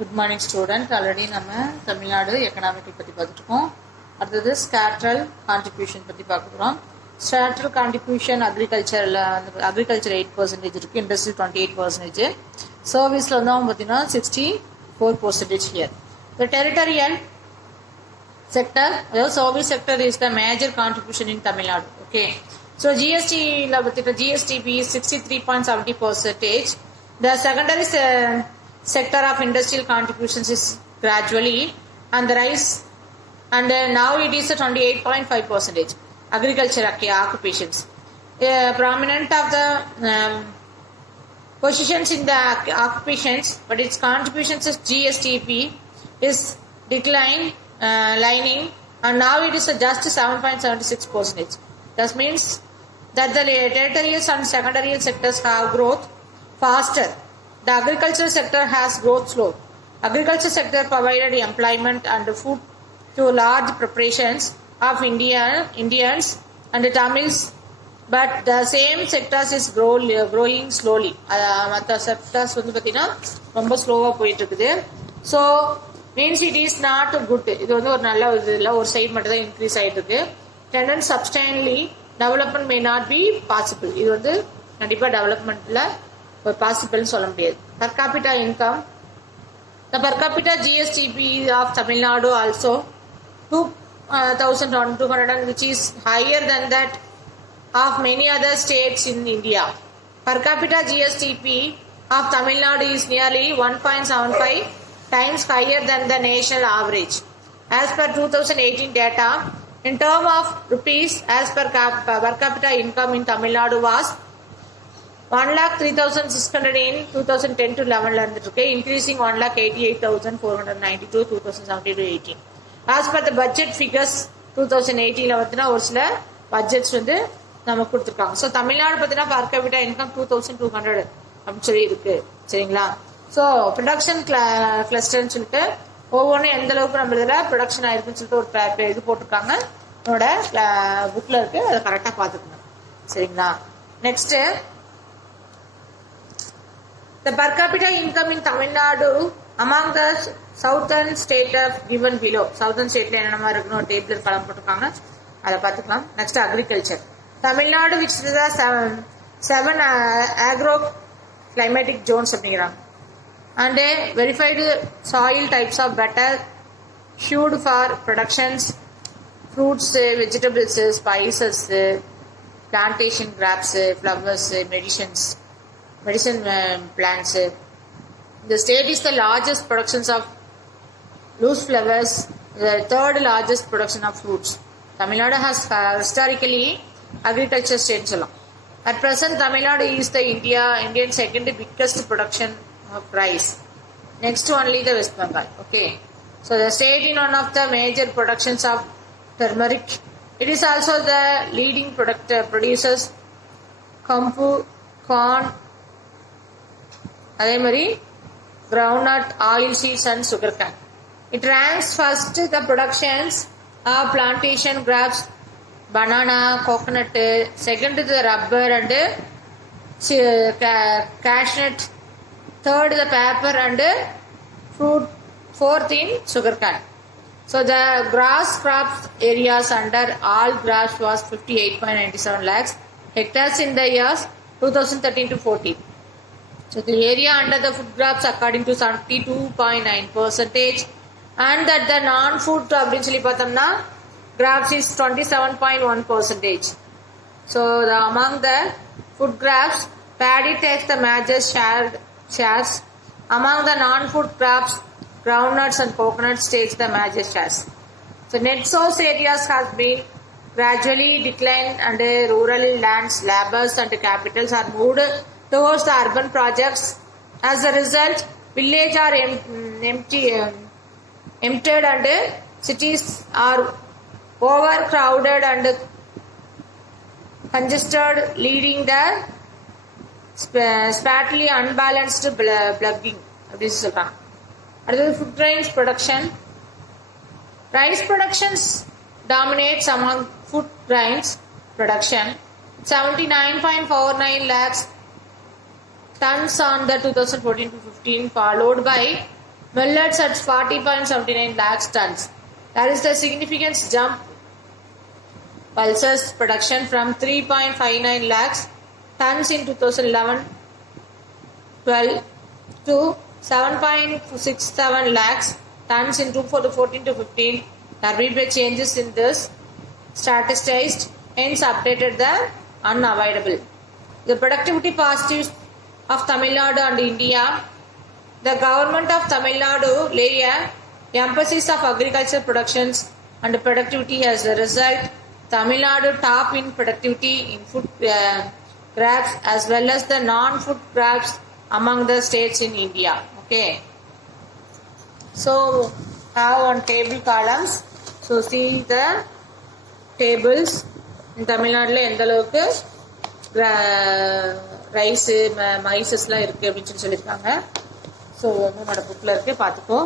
Good morning student. Already நம்ம தமிழ்நாடு எக்கனாமிக் பத்தி பார்த்துட்டோம். அடுத்தது ஸ்கேட்ரல் கான்ட்ரிபியூஷன் பத்தி பார்க்க போறோம். ஸ்கேட்ரல் கான்ட்ரிபியூஷன் அக்ரிகல்ச்சர்ல அக்ரிகல்ச்சர் 8% இருக்கு, இண்டஸ்ட்ரி 28%, சர்வீஸ்ல வந்து பார்த்தீங்கன்னா 64% here. The territorial sector, the service sector is the major contribution in Tamil Nadu. Okay. So GST GSTP is 63.70%. The secondary sector of industrial contributions is gradually on the rise, and now it is 28.5%. Agriculture occupations, prominent of the positions in the occupations, but its contributions to GSTP is decline lining, and now it is just 7.76%. That means that the tertiary and secondary sectors have growth faster. The agricultural sector has growth slow. Agriculture sector provided employment and food to large populations of Indians and Tamils, but the same sectors is growing slowly. மற்ற sectors வந்து பார்த்தீங்கன்னா ரொம்ப ஸ்லோவாக போயிட்டு இருக்குது. So means it is not good. இது வந்து ஒரு நல்ல இது இல்லை, ஒரு சைடு மட்டும் தான் இன்க்ரீஸ் ஆகிட்டு இருக்கு. Tendons substantially development may not be possible. இது வந்து கண்டிப்பாக டெவலப்மெண்ட்ல ஒரு பாசிபிள்னு சொல்ல முடியாது. per capita income, the per capita GSTP of Tamil Nadu also 2,200, which is higher than that of many other states in India. Per capita GSTP of Tamil Nadu is nearly 1.75 times higher than the national average. As per 2018 data, in terms of rupees, as per capita income in Tamil Nadu was 1,03,600 in 2010 to 11, increasing 1,88,492 2017 to 18. As per the budget figures 2018 ஒரு சில பட்ஜெட்ஸ் வந்து நமக்கு கொடுத்துருக்காங்க. ஸோ தமிழ்நாடு பார்த்தீங்கன்னா per capita income 2,200 அப்படின்னு சொல்லி இருக்கு. சரிங்களா? ஸோ ப்ரொடக்ஷன் கிளஸ்டர்னு சொல்லிட்டு ஒவ்வொன்றும் எந்த அளவுக்கு நம்ம இதில் ப்ரொடக்ஷன் ஆயிருக்குன்னு சொல்லிட்டு ஒரு இது போட்டிருக்காங்க. என்னோட புக்ல இருக்கு, அதை கரெக்டாக பார்த்துக்கணும். சரிங்களா? Next, the per capita income in Tamil Nadu among the southern state of given below. Southern stateல என்ன மாதிரி இருக்குன்னு ஒரு டேபிள் கலம் போட்டிருக்காங்க, அதை பார்த்துக்கலாம். Next agriculture. Tamil Nadu which is the seven agro climatic zones அப்படிங்கிறாங்க. And verified soil types of better suited for productions, fruits, vegetables, spices, plantation crops, flowers, medicine plants. The state is the largest productions of loose flowers, the third largest production of fruits. Tamil Nadu has historically agriculture states along. At present, Tamil Nadu is the Indian second biggest production of rice. Next to only the West Bengal. Okay. So the state in one of the major productions of turmeric. It is also the leading producers kampu, corn, அதே மாதிரி groundnut, oil seeds and sugarcane. It ranks first the productions of plantation crops, banana, coconut, second the rubber and cashew, third the paper and fruit, fourth in sugarcane. So the grass crops areas under all grass was 58.97 lakhs hectares in the years 2013 to 14. So the area under the food crops according to 72.9%, and that the non-food அப்படின்னு சொல்லி பார்த்தோம்னா crops is 27.1%. So among the food crops, paddy takes the major shares. Among the non-food crops, groundnuts and coconuts takes the major shares. So net source areas has been gradually declined, and rural lands, labors and capitals are moved towards the urban projects. As a result, villages are emptied and cities are overcrowded and congested, leading the spatially unbalanced plugging. அப்படின்னு சொல்றாங்க. அடுத்தது food grains production. Rice productions dominates among food grains production. 79.49 lakhs tons on the 2014 to 15, followed by millets at 40.79 lakhs tons. That is the significant jump pulses production from 3.59 lakhs tons in 2011-12 to 7.67 lakhs tons in 2014-15. There will be changes in this statistized, hence updated the unavoidable. The productivity positives of Tamil Nadu and India. The government of Tamil Nadu lay a emphasis of agricultural productions and productivity. As a result, Tamil Nadu top in productivity in food crops as well as the non-food crops among the states in India. Okay. So have on table columns. So see the tables. In Tamil Nadu எந்த அளவுக்கு ரைஸ் மைசஸ்லாம் இருக்குது அப்படின்னு சொல்லியிருக்காங்க. ஸோ வந்து என்னோட புக்கில் இருக்குது, பார்த்துக்கோ.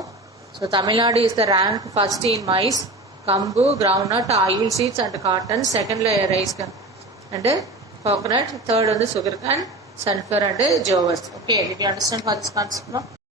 So Tamil Nadu is the rank first in maize, kambu, groundnut, oil seeds and cotton. செகண்டில் ரைஸ் அண்டு கோகோனட். தேர்ட் வந்து sugar cane, sunflower and jowars. Okay, did you understand for this concept?